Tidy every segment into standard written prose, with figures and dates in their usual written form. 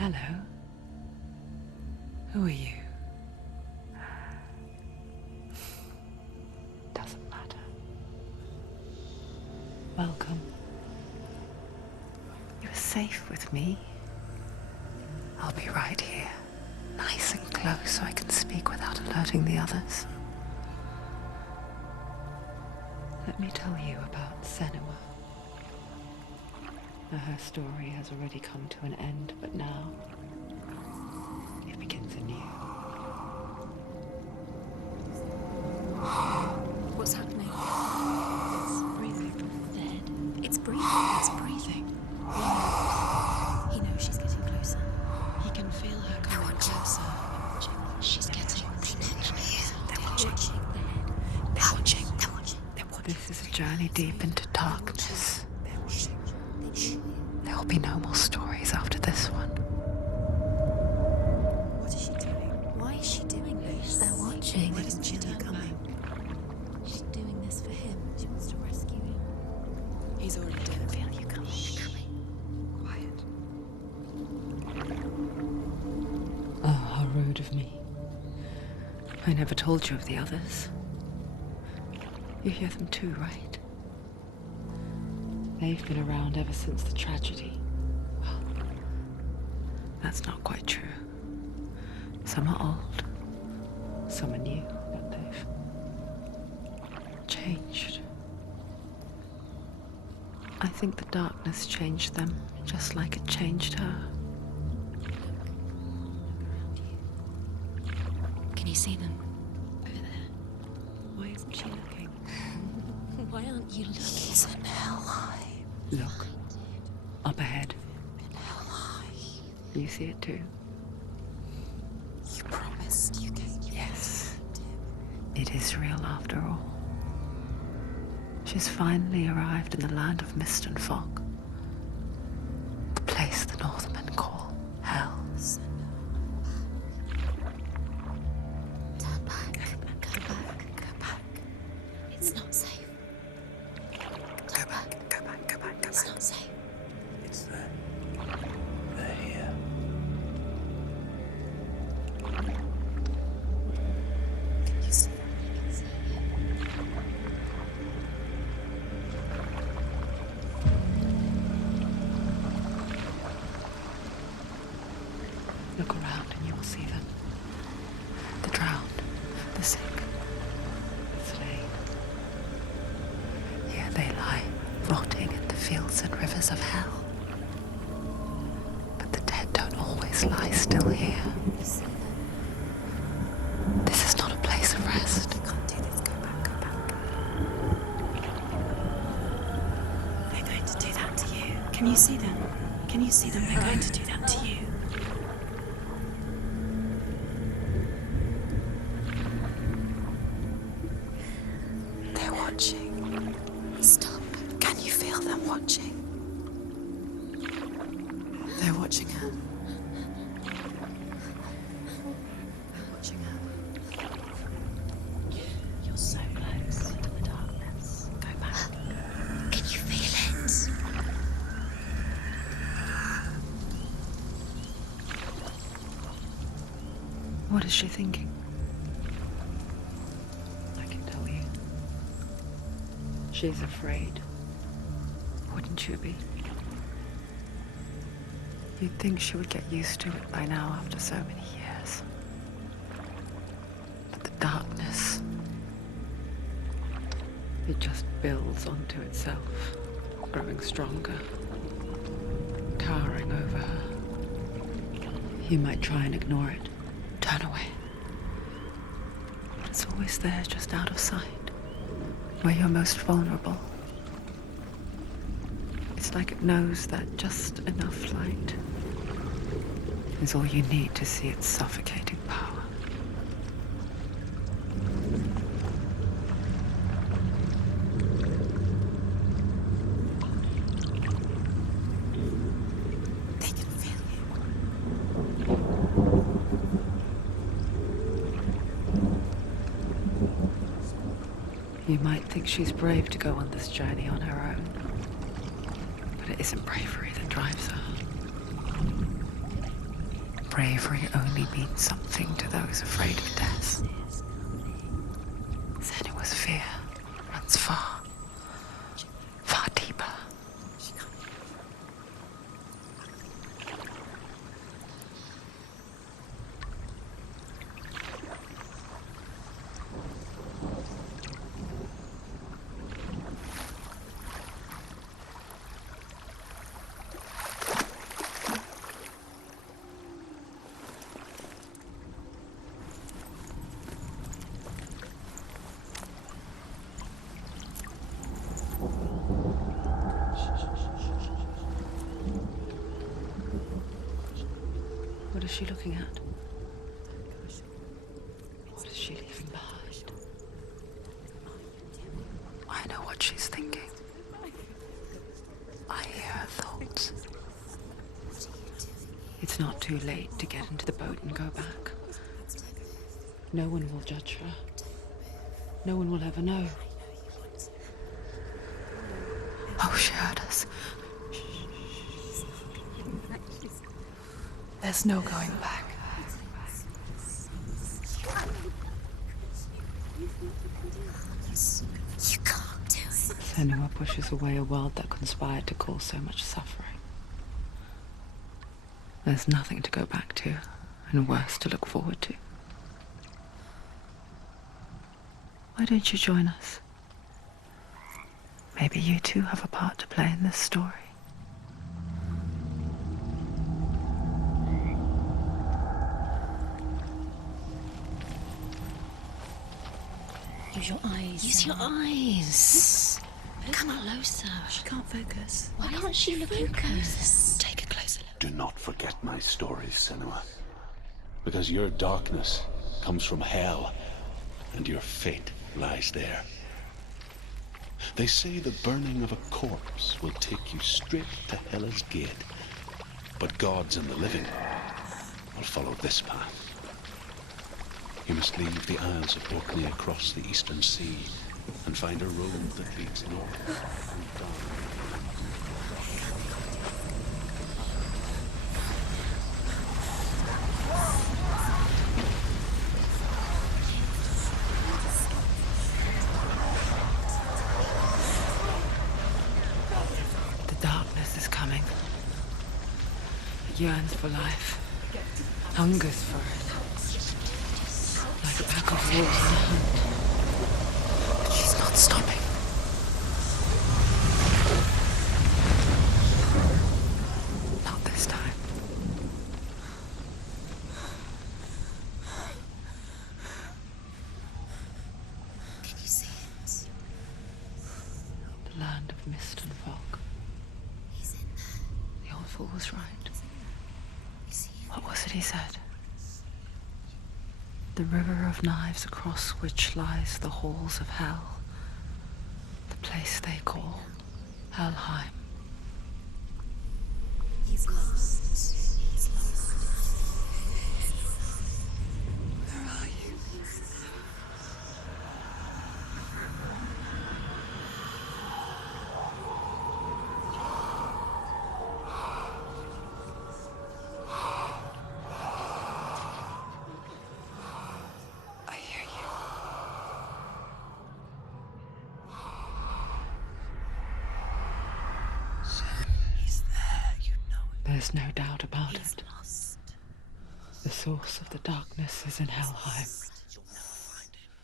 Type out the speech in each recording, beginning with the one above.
Hello. Who are you? Doesn't matter. Welcome. You're safe with me. I'll be right here, nice and close so I can speak without alerting the others. Let me tell you about Senua. Her story has already come to an end, but now it begins anew. What's happening? It's breathing. Dead. It's breathing. It's breathing. He knows she's getting closer. He can feel her coming closer. She's getting closer. They're watching. They're watching. They're watching. They're watching. This is a journey deep into darkness. There will be no more stories after this one. What is she doing? Why is she doing this? They're watching. Why doesn't she turn coming? She's doing this for him. She wants to rescue him. He's already dead. I feel you coming. Quiet. Oh, how rude of me. I never told you of the others. You hear them too, right? They've been around ever since the tragedy. Well, that's not quite true. Some are old, some are new, but they've changed. I think the darkness changed them, just like it changed her. Can you see them? Over there. Why isn't she looking? Why aren't you looking? He's in hell high. Look, up ahead. In hell high. You see it too? You promised you gave you. Yes. It is real after all. She's finally arrived in the land of mist and fog. The place the Northmen call Hell. Turn back. Go back. Go back. It's not safe. Go back. Go back. Go back. Go It's back. not safe. It's there. They're here. Can you see? Look around and you will see them. The drowned, the sick, the slain. Here they lie, rotting in the fields and rivers of hell. But the dead don't always lie still here. This is not a place of rest. You can't do this. Go back. Go back. They're going to do that to you. Can you see them? Can you see them? They're going to do that to you. They're watching. Stop. Can you feel them watching? They're watching her. They're watching her. You're so close to the darkness. Go back. Can you feel it? What is she thinking? I can tell you. She's afraid. Wouldn't you be? You'd think she would get used to it by now after so many years. But the darkness, it just builds onto itself, growing stronger, towering over her. You might try and ignore it, turn away. But it's always there, just out of sight, where you're most vulnerable. It's like it knows that just enough light is all you need to see its suffocating power. They can feel you. You might think she's brave to go on this journey on her own, but it isn't bravery that drives her. bravery only means something to those afraid of death. Senua's fear runs far, far deeper. What is she looking at? What is she leaving behind? I know what she's thinking. I hear her thoughts. It's not too late to get into the boat and go back. No one will judge her. No one will ever know. Oh, she heard us. There's no going back. You can't do it. Senua pushes away a world that conspired to cause so much suffering. There's nothing to go back to, and worse to look forward to. Why don't you join us? Maybe you too have a part to play in this story. Use your eyes. Use your eyes. Come closer. She can't focus. Why can't she look focus? Take a closer look. Do not forget my stories, Senua. Because your darkness comes from hell, and your fate lies there. They say the burning of a corpse will take you straight to Hela's gate. But gods and the living will follow this path. You must leave the Isles of Orkney across the eastern sea and find a road that leads north and down. The darkness is coming. It yearns for life, hungers for it. Like a pack of wolves in a hunt. But she's not stopping. Not this time. Can you see it? The land of mist and fog. He's in there. The old fool was right. You see it? What was it he said? The river of knives across which lies the halls of hell. The place they call Helheim. He's lost. He's lost. Where are you? I hear you. He's there. You know it. There's no doubt about He's it. lost. The source of the darkness is in Helheim,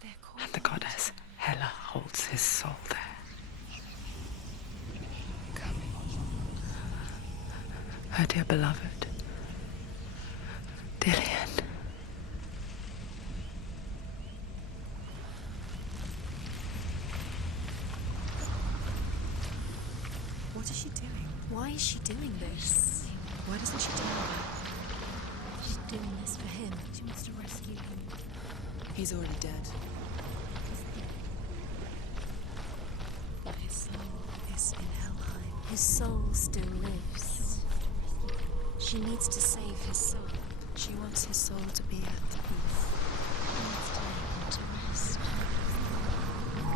They're calling and the goddess Hela holds his soul there. Her dear beloved, Dillian. What is she doing? Why is she doing this? Why doesn't she tell her? She's doing this for him. She wants to rescue him. He's already dead. His soul is in Helheim. His soul still lives. She needs to save his soul. She wants his soul to be at peace. He needs to lay him to rest.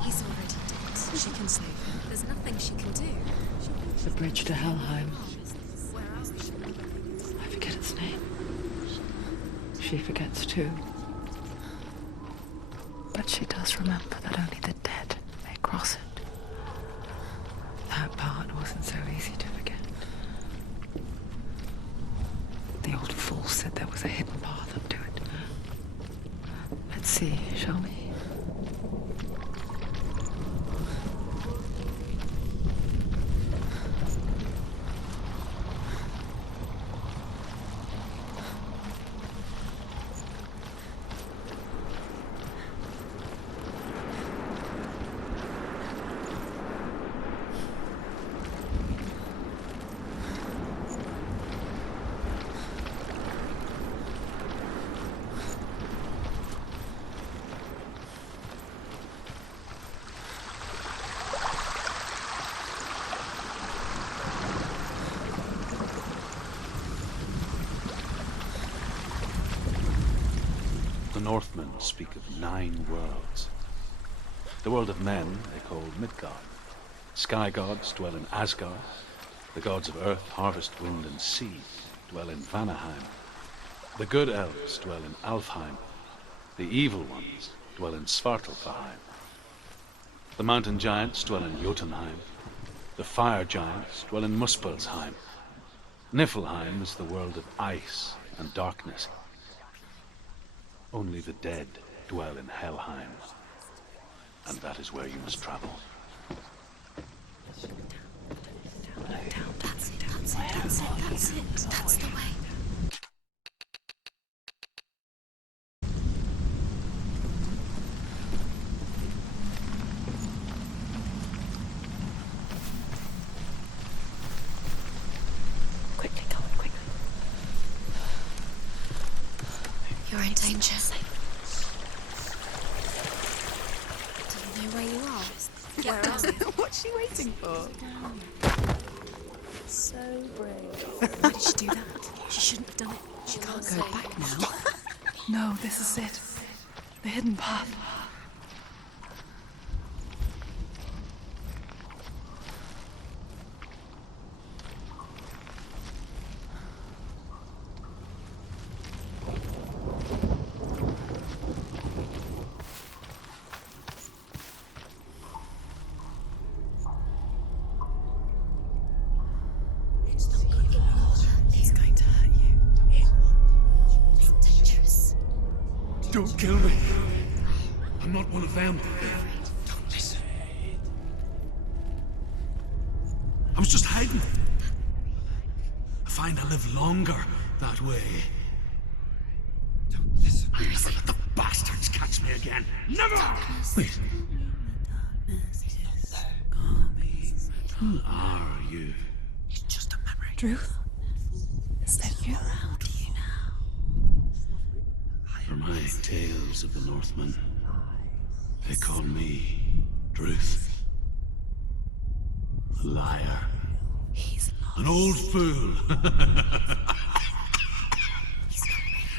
He's already dead. She can save him. There's nothing she can do. The bridge to Helheim. Where are we? I forget its name. she forgets too. But she does remember that only the dead may cross it. That part wasn't so easy to forget. The old fool said there was a hidden path up to it. Let's see, shall we? The Northmen speak of 9 worlds. The world of men they call Midgard. Sky gods dwell in Asgard. The gods of earth, harvest, wind, and sea dwell in Vanaheim. The good elves dwell in Alfheim. The evil ones dwell in Svartalfheim. The mountain giants dwell in Jotunheim. The fire giants dwell in Muspelheim. Niflheim is the world of ice and darkness. Only the dead dwell in Helheim, and that is where you must travel. That's it. That's the way. Quickly, go on, quickly. You're in danger. Do you know where you are? Get down. What's she waiting for? So brave. Why did she do that? She shouldn't have done it. She can't go back now. No, this is it. The hidden path. It's going to hurt you. It's dangerous. Don't kill me. I'm not one of them. Don't listen. I was just hiding. I find I live longer that way. Don't listen. Never let the bastards catch me again. Never! Wait. Who are you? It's just a memory. Druth? Is that you? How do you now? For my tales of the Northmen, they call me Druth. A liar. He's lost. An old fool.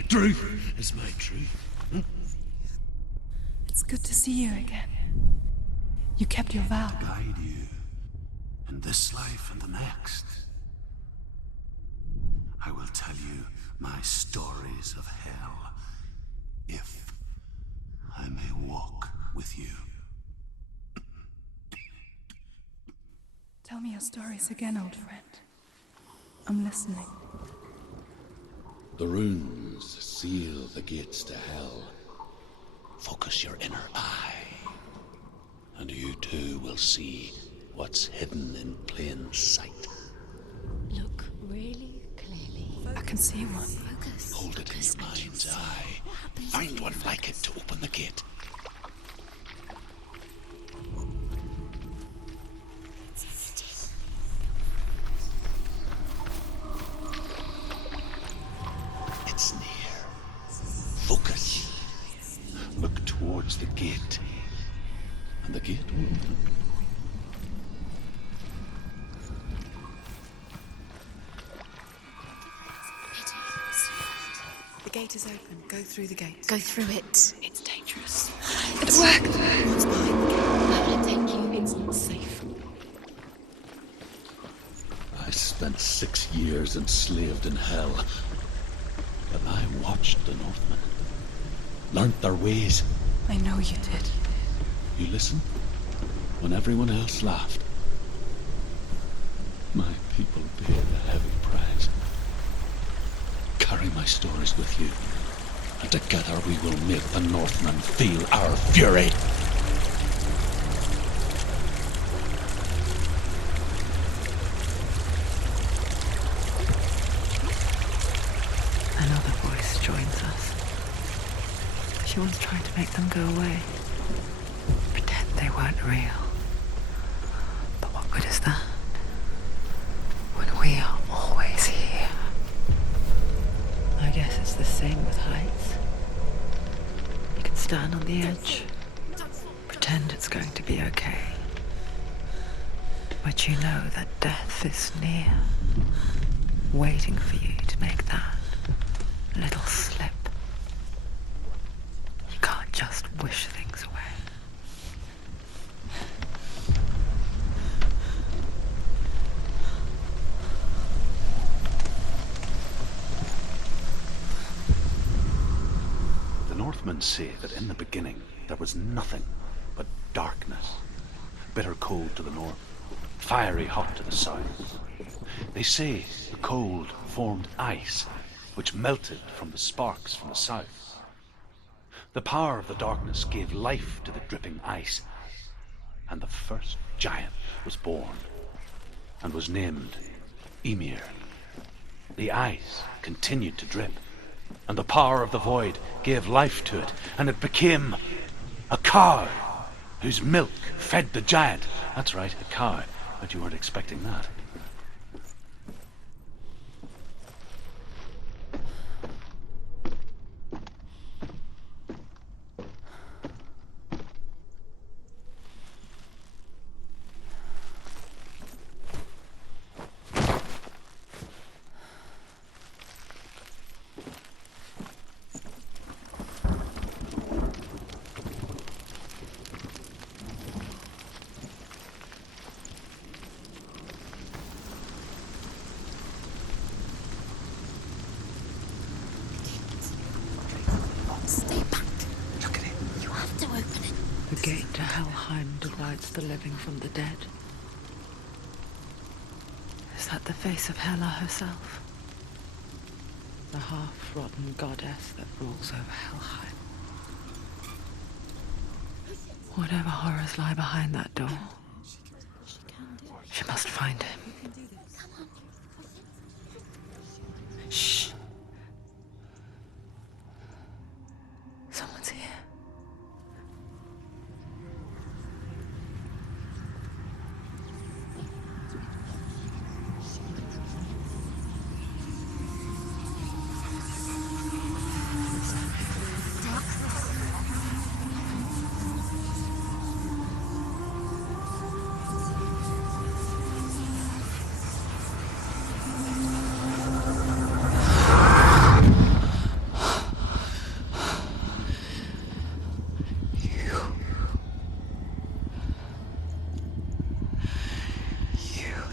Truth is my truth. It's good to see you again. You kept your vow. Guide you in this life and the next. I will tell you my stories of hell, if I may walk with you. Tell me your stories again, old friend. I'm listening. The runes seal the gates to hell. Focus your inner eye, and you too will see what's hidden in plain sight. Look really clearly. I can see one. Focus. Hold it in your mind's eye. Find one like it to open the gate. It's near. Focus. Look towards the gate, and the gate will open. The gate is open. Go through the gate. Go through it. It's dangerous. It's worked. What's behind the gate? How will it take you? It's not safe. I spent 6 years enslaved in hell. But I watched the Northmen, learnt their ways. I know you did. You listen when everyone else laughed. My people paid a heavy price. Carry my stories with you, and together we will make the Northmen feel our fury. Another voice joins us. She once tried to make them go away. Pretend they weren't real. But what good is that? When we are always here. I guess it's the same with heights. You can stand on the edge, pretend it's going to be okay. But you know that death is near, waiting for you to make that little slip. You can't just wish things away. The Northmen say that in the beginning there was nothing but darkness. Bitter cold to the north, fiery hot to the south. They say the cold formed ice, which melted from the sparks from the south. The power of the darkness gave life to the dripping ice, and the first giant was born, and was named Ymir. The ice continued to drip, and the power of the void gave life to it, and it became a cow, whose milk fed the giant. That's right, a cow. But you weren't expecting that. Stay back. Look at it. You have to open it. The gate to Helheim divides the living from the dead. Is that the face of Hela herself? The half-rotten goddess that rules over Helheim. Whatever horrors lie behind that door, she must find him. Shh. Someone's here.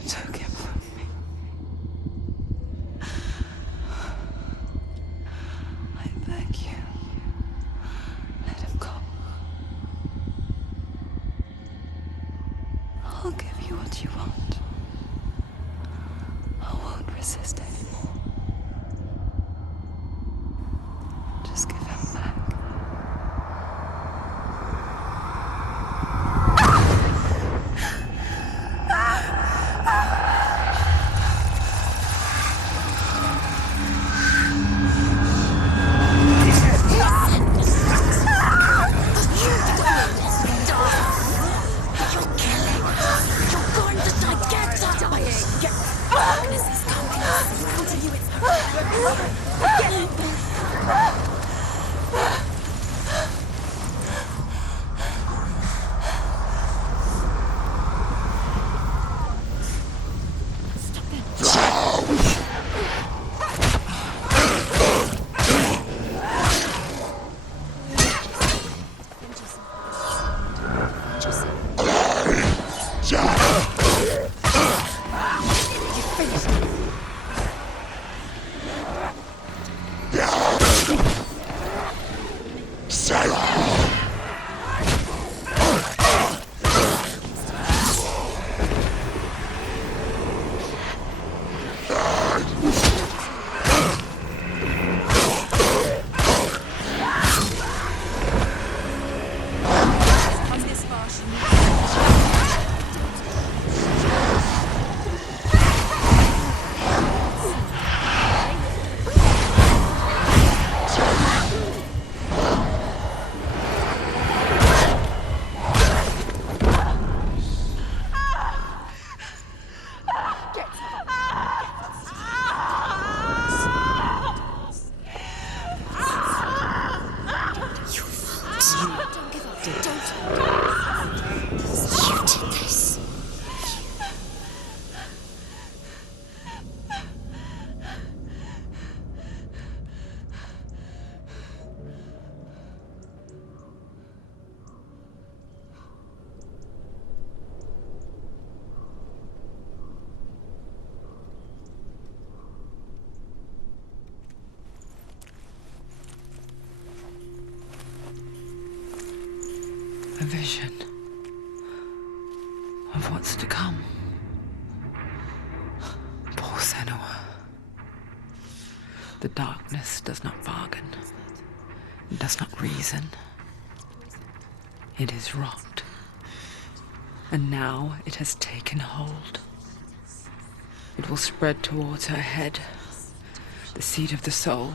Took him from me. I beg you, let him go. I'll give you what you want. I won't resist anymore. Just give him back. vision of what's to come. Poor Senua. The darkness does not bargain. It does not reason. It is rot. And now it has taken hold. It will spread towards her head, the seat of the soul,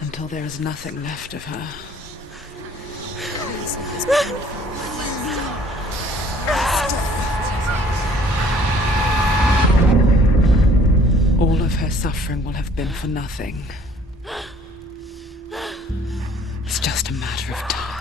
until there is nothing left of her. All of her suffering will have been for nothing. It's just a matter of time.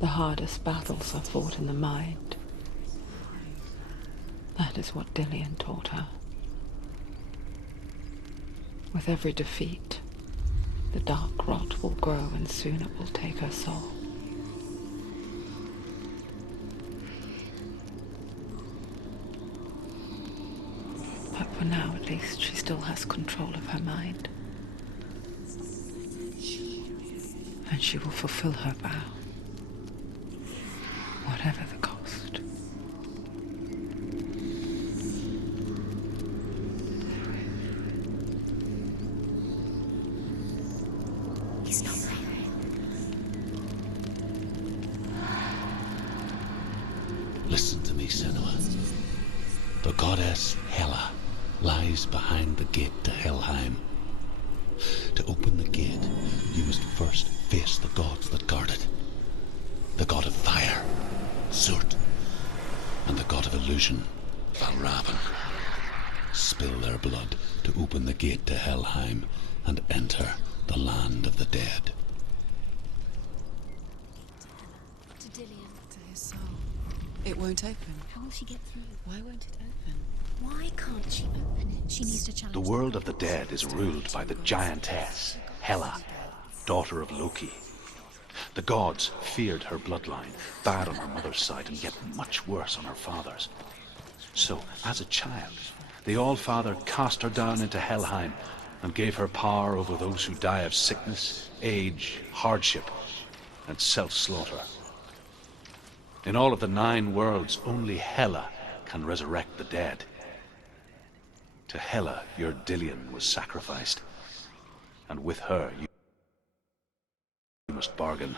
The hardest battles are fought in the mind. That is what Dillian taught her. With every defeat, the dark rot will grow and soon it will take her soul. But for now, at least, she still has control of her mind. And she will fulfill her vow. Whatever the cost. He's not there. Listen to me, Senua. The goddess Hela lies behind the gate to Helheim. To open the gate, you must first face the gods that guard it. The god of fire, Surt, and the god of illusion, Valravan. Spill their blood to open the gate to Helheim and enter the land of the dead. To Dillian. To his soul. It won't open. How will she get through? Why won't it open? Why can't she open it? She needs to challenge The world of the dead is ruled by the giantess, Hela, daughter of Loki. The gods feared her bloodline, bad on her mother's side and yet much worse on her father's. So, as a child, the All-Father cast her down into Helheim and gave her power over those who die of sickness, age, hardship, and self-slaughter. In all of the 9 worlds, only Hela can resurrect the dead. To Hela, your Dillian was sacrificed, and with her you must bargain.